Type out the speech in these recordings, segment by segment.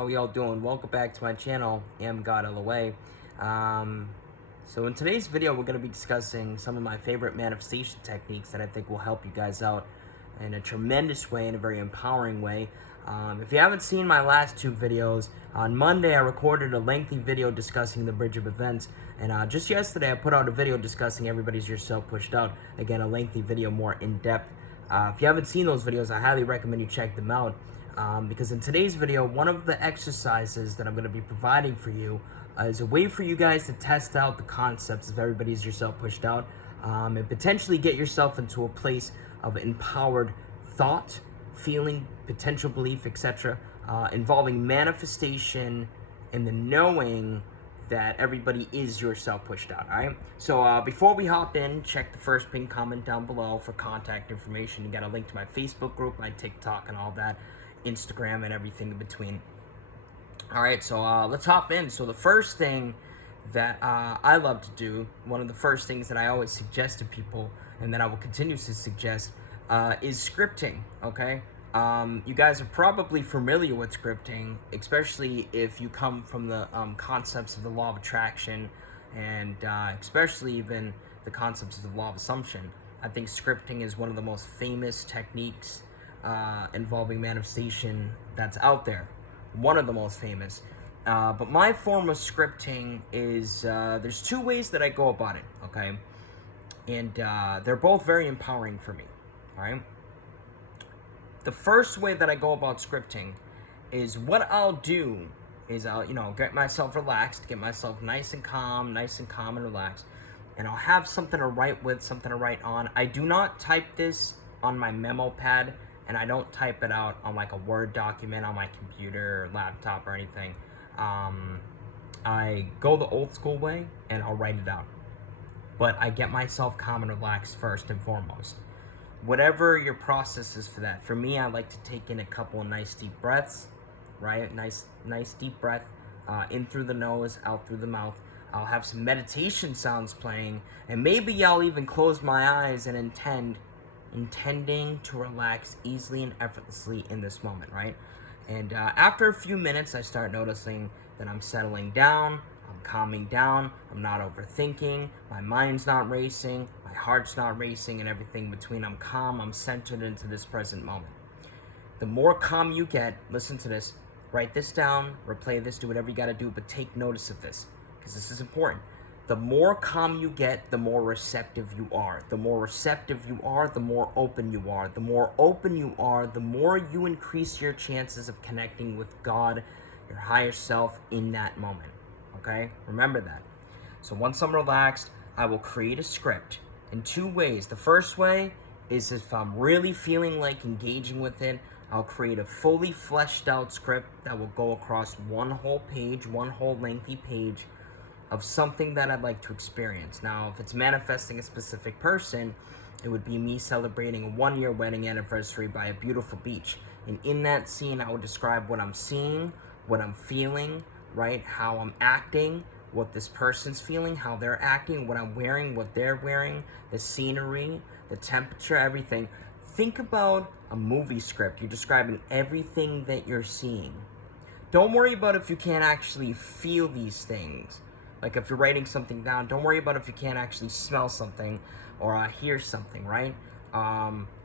How y'all doing? Welcome back to my channel, Am God LOA. So in today's video, we're going to be discussing some of my favorite manifestation techniques that I think will help you guys out in a tremendous way, in a very empowering way. If you haven't seen my last two videos, on Monday I recorded a lengthy video discussing the Bridge of Events, and just yesterday I put out a video discussing Everybody's Yourself Pushed Out. Again, a lengthy video, more in-depth. If you haven't seen those videos, I highly recommend you check them out. Because in today's video, one of the exercises that I'm going to be providing for you is a way for you guys to test out the concepts of Everybody's Yourself Pushed Out, and potentially get yourself into a place of empowered thought, feeling, potential belief, etc., involving manifestation and the knowing that everybody is yourself pushed out. All right, so before we hop in, check the first pinned comment down below for contact information. You got a link to my Facebook group, my TikTok, and all that, Instagram, and everything in between. All right, so let's hop in. So the first thing that I love to do, one of the first things that I always suggest to people, and that I will continue to suggest, is scripting. Okay, you guys are probably familiar with scripting, especially if you come from the concepts of the law of attraction, and especially even the concepts of the law of assumption. I think scripting is one of the most famous techniques involving manifestation that's out there. One of the most famous. But my form of scripting is, there's two ways that I go about it, okay? And they're both very empowering for me, all right? The first way that I go about scripting is, what I'll do is I'll, get myself relaxed, get myself nice and calm and relaxed, and I'll have something to write with, something to write on. I do not type this on my memo pad, and I don't type it out on like a Word document on my computer or laptop or anything. I go the old school way and I'll write it out. But I get myself calm and relaxed first and foremost. Whatever your process is for that. For me, I like to take in a couple of nice deep breaths, right? Nice deep breath, in through the nose, out through the mouth. I'll have some meditation sounds playing, and maybe I'll even close my eyes and intending to relax easily and effortlessly in this moment, right? And after a few minutes, I start noticing that I'm settling down, I'm calming down, I'm not overthinking, my mind's not racing, my heart's not racing, and everything between. I'm calm, I'm centered into this present moment. The more calm you get, listen to this, write this down, replay this, do whatever you gotta do, but take notice of this, because this is important. The more calm you get, the more receptive you are. The more receptive you are, the more open you are. The more open you are, the more you increase your chances of connecting with God, your higher self, in that moment. Okay? Remember that. So once I'm relaxed, I will create a script in two ways. The first way is, if I'm really feeling like engaging with it, I'll create a fully fleshed out script that will go across one whole page, one whole lengthy page, of something that I'd like to experience. Now, if it's manifesting a specific person, it would be me celebrating a 1-year wedding anniversary by a beautiful beach. And in that scene, I would describe what I'm seeing, what I'm feeling, right? How I'm acting, what this person's feeling, how they're acting, what I'm wearing, what they're wearing, the scenery, the temperature, everything. Think about a movie script. You're describing everything that you're seeing. Don't worry about if you can't actually feel these things. Like if you're writing something down, don't worry about if you can't actually smell something or hear something, right?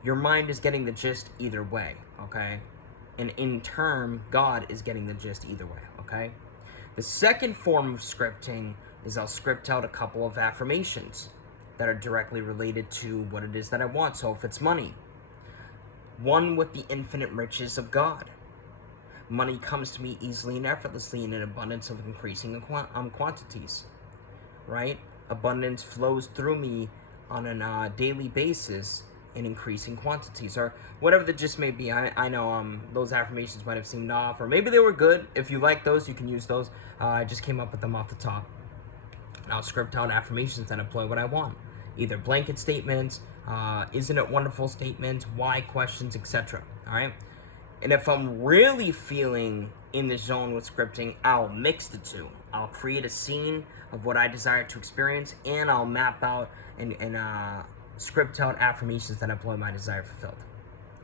Your mind is getting the gist either way, okay? And in turn, God is getting the gist either way, okay? The second form of scripting is, I'll script out a couple of affirmations that are directly related to what it is that I want. So if it's money, one with the infinite riches of God. Money comes to me easily and effortlessly in an abundance of increasing quantities, right? Abundance flows through me on a daily basis in increasing quantities, or whatever the gist may be. I know those affirmations might have seemed off, or maybe they were good. If you like those, you can use those. I just came up with them off the top. And I'll script out affirmations that employ what I want. Either blanket statements, isn't it wonderful statements, why questions, etc. All right? And if I'm really feeling in the zone with scripting, I'll mix the two. I'll create a scene of what I desire to experience, and I'll map out and script out affirmations that employ my desire fulfilled.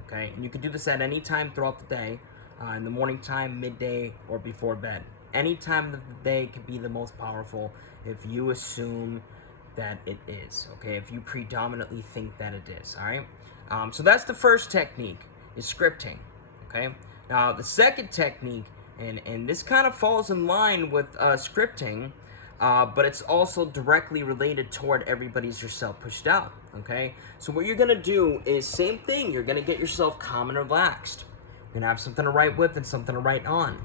Okay? And you can do this at any time throughout the day. in the morning time, midday, or before bed. Any time of the day can be the most powerful if you assume that it is, okay? If you predominantly think that it is, all right? So that's the first technique, is scripting, okay? Now, the second technique, and this kind of falls in line with scripting, but it's also directly related toward everybody's yourself pushed out, okay? So what you're gonna do is same thing. You're gonna get yourself calm and relaxed. You're gonna have something to write with and something to write on.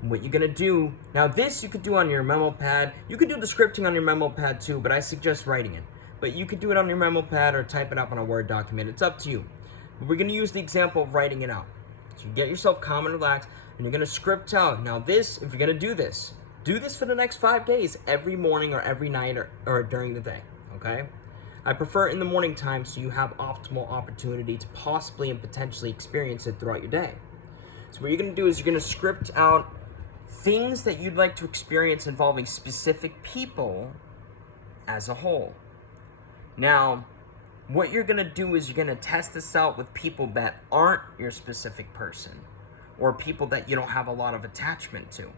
And what you're gonna do, now this you could do on your memo pad. You could do the scripting on your memo pad too, but I suggest writing it. But you could do it on your memo pad or type it up on a Word document. It's up to you. But we're gonna use the example of writing it out. So you get yourself calm and relaxed, and you're gonna script out. Now this, if you're gonna do this for the next 5 days, every morning or every night or during the day, okay? I prefer in the morning time so you have optimal opportunity to possibly and potentially experience it throughout your day. So what you're gonna do is you're gonna script out things that you'd like to experience involving specific people as a whole. Now, what you're gonna do is you're gonna test this out with people that aren't your specific person or people that you don't have a lot of attachment to,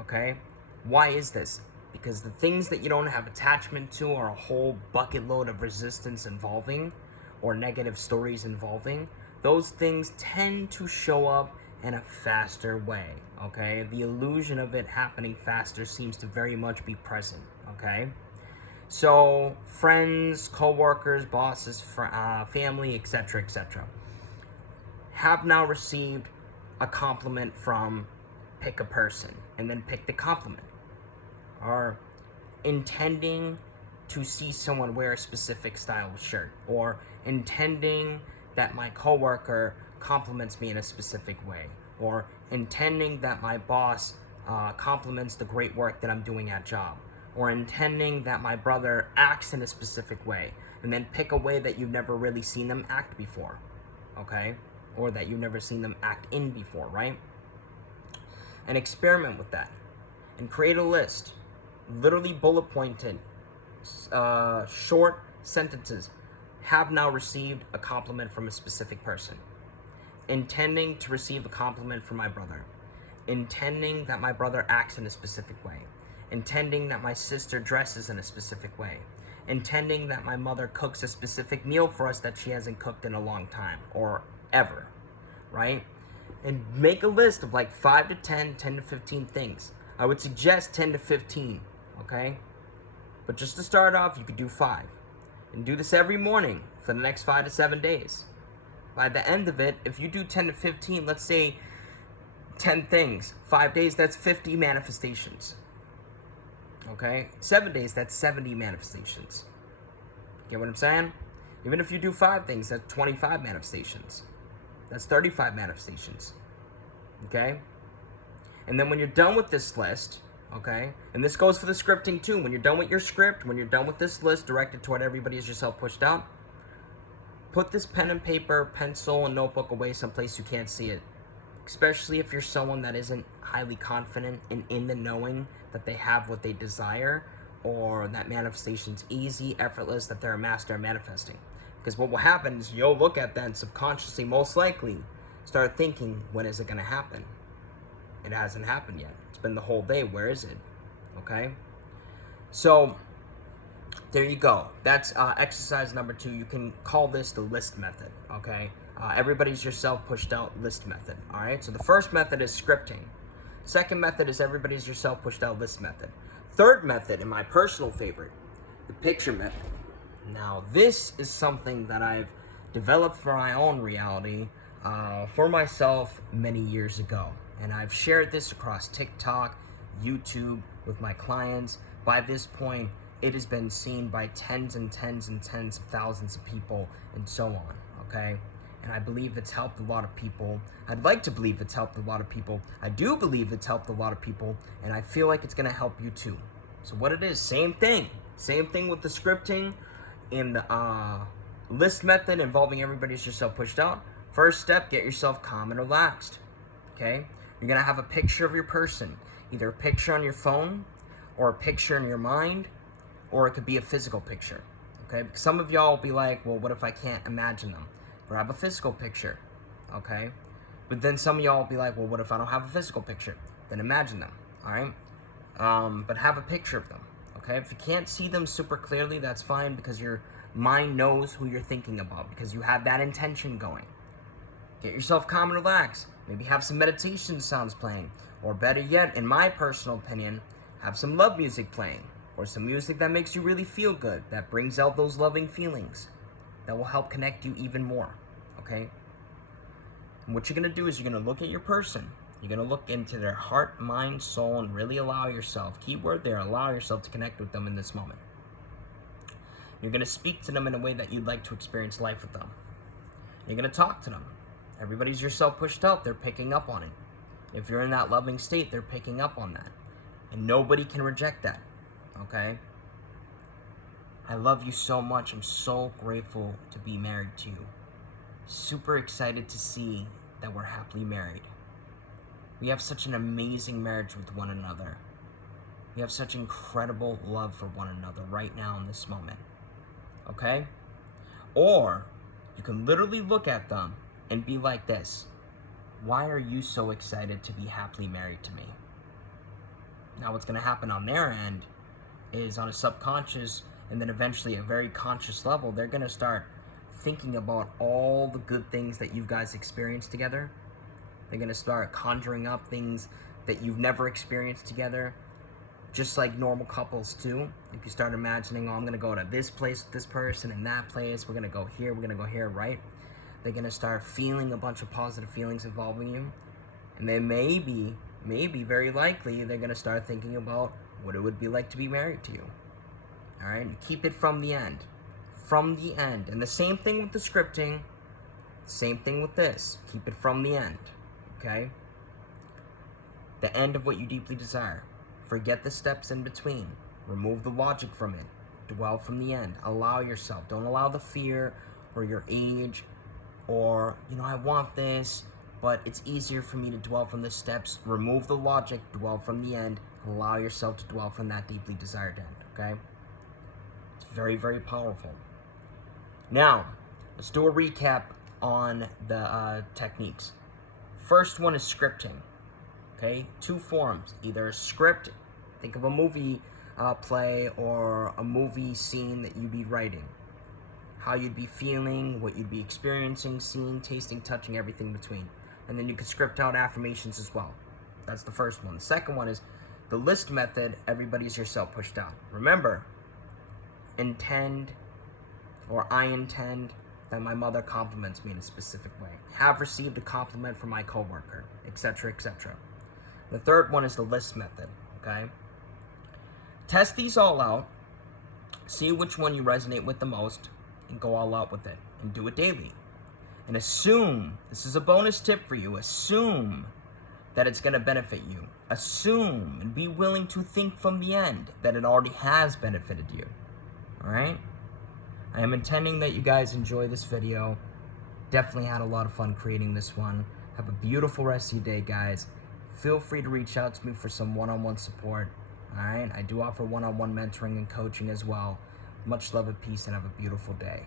okay? Why is this? Because the things that you don't have attachment to are a whole bucket load of resistance involving or negative stories involving. Those things tend to show up in a faster way, okay? The illusion of it happening faster seems to very much be present, okay? So friends, co-workers, bosses, family, etc., etc., have now received a compliment from pick a person and then pick the compliment. Or intending to see someone wear a specific style of shirt, or intending that my coworker compliments me in a specific way, or intending that my boss compliments the great work that I'm doing at job, or intending that my brother acts in a specific way, and then pick a way that you've never really seen them act before, okay? Or that you've never seen them act in before, right? And experiment with that, and create a list. Literally bullet pointed, short sentences. Have now received a compliment from a specific person. Intending to receive a compliment from my brother. Intending that my brother acts in a specific way. Intending that my sister dresses in a specific way. Intending that my mother cooks a specific meal for us that she hasn't cooked in a long time or ever, right? And make a list of like 5 to 10, 10 to 15 things. I would suggest 10 to 15, okay? But just to start off, you could do 5. And do this every morning for the next 5 to 7 days. By the end of it, if you do 10 to 15, let's say 10 things, 5 days, that's 50 manifestations. Okay? 7 days, that's 70 manifestations. Get what I'm saying? Even if you do 5 things, that's 25 manifestations. That's 35 manifestations. Okay? And then when you're done with this list, okay, and this goes for the scripting too, when you're done with your script, when you're done with this list directed toward everybody as yourself pushed out, put this pen and paper, pencil, and notebook away someplace you can't see it. Especially if you're someone that isn't highly confident and in the knowing that they have what they desire, or that manifestation's easy, effortless, that they're a master at manifesting. Because what will happen is you'll look at that and subconsciously, most likely, start thinking, when is it going to happen? It hasn't happened yet. It's been the whole day. Where is it? Okay? So, there you go. That's exercise number 2. You can call this the list method, okay? Everybody's yourself pushed out list method, all right? So the first method is scripting. Second method is everybody's yourself pushed out list method. Third method, and my personal favorite, the picture method. Now, this is something that I've developed for my own reality for myself many years ago. And I've shared this across TikTok, YouTube, with my clients. By this point, it has been seen by tens and tens and tens of thousands of people and so on, okay? And I believe it's helped a lot of people. I'd like to believe it's helped a lot of people. I do believe it's helped a lot of people, and I feel like it's gonna help you too. So what it is, same thing. Same thing with the scripting in the list method involving everybody's yourself pushed out. First step, get yourself calm and relaxed, okay? You're gonna have a picture of your person, either a picture on your phone or a picture in your mind, or it could be a physical picture, okay? Because some of y'all will be like, well, what if I can't imagine them? Grab a physical picture, okay? But then some of y'all will be like, well, what if I don't have a physical picture? Then imagine them, all right? But have a picture of them, okay? If you can't see them super clearly, that's fine, because your mind knows who you're thinking about, because you have that intention going. Get yourself calm and relaxed. Maybe have some meditation sounds playing. Or better yet, in my personal opinion, have some love music playing. Or some music that makes you really feel good, that brings out those loving feelings, that will help connect you even more, okay? And what you're going to do is you're going to look at your person. You're going to look into their heart, mind, soul, and really allow yourself, keyword there, allow yourself to connect with them in this moment. You're going to speak to them in a way that you'd like to experience life with them. You're going to talk to them. Everybody's yourself pushed out, they're picking up on it. If you're in that loving state, they're picking up on that. And nobody can reject that, okay? I love you so much. I'm so grateful to be married to you. Super excited to see that we're happily married. We have such an amazing marriage with one another. We have such incredible love for one another right now in this moment, okay? Or you can literally look at them and be like this: why are you so excited to be happily married to me? Now what's going to happen on their end is, on a subconscious and then eventually a very conscious level, they're going to start thinking about all the good things that you guys experienced together. They're going to start conjuring up things that you've never experienced together, just like normal couples too. If you start imagining, oh, I'm going to go to this place with this person and that place, we're going to go here, we're going to go here, right? They're going to start feeling a bunch of positive feelings involving you. And then maybe, very likely, they're going to start thinking about what it would be like to be married to you. All right? And keep it from the end. From the end. And the same thing with the scripting. Same thing with this. Keep it from the end. Okay? The end of what you deeply desire. Forget the steps in between. Remove the logic from it. Dwell from the end. Allow yourself. Don't allow the fear or your age or, I want this, but it's easier for me to dwell from the steps. Remove the logic. Dwell from the end. Allow yourself to dwell from that deeply desired end. Okay? It's very, very powerful. Now, let's do a recap on the techniques. First one is scripting. Okay, 2 forms. Either a script, think of a movie play or a movie scene that you'd be writing. How you'd be feeling, what you'd be experiencing, seeing, tasting, touching, everything in between. And then you could script out affirmations as well. That's the first one. The second one is the list method. Everybody's yourself pushed out. Remember, intend, or I intend that my mother compliments me in a specific way. Have received a compliment from my coworker, etc., etc. The third one is the list method, okay? Test these all out, see which one you resonate with the most, and go all out with it, and do it daily. And assume, this is a bonus tip for you, assume that it's going to benefit you. Assume and be willing to think from the end that it already has benefited you, all right? I am intending that you guys enjoy this video. Definitely had a lot of fun creating this one. Have a beautiful rest of your day, guys. Feel free to reach out to me for some one-on-one support. Alright? I do offer one-on-one mentoring and coaching as well. Much love and peace, and have a beautiful day.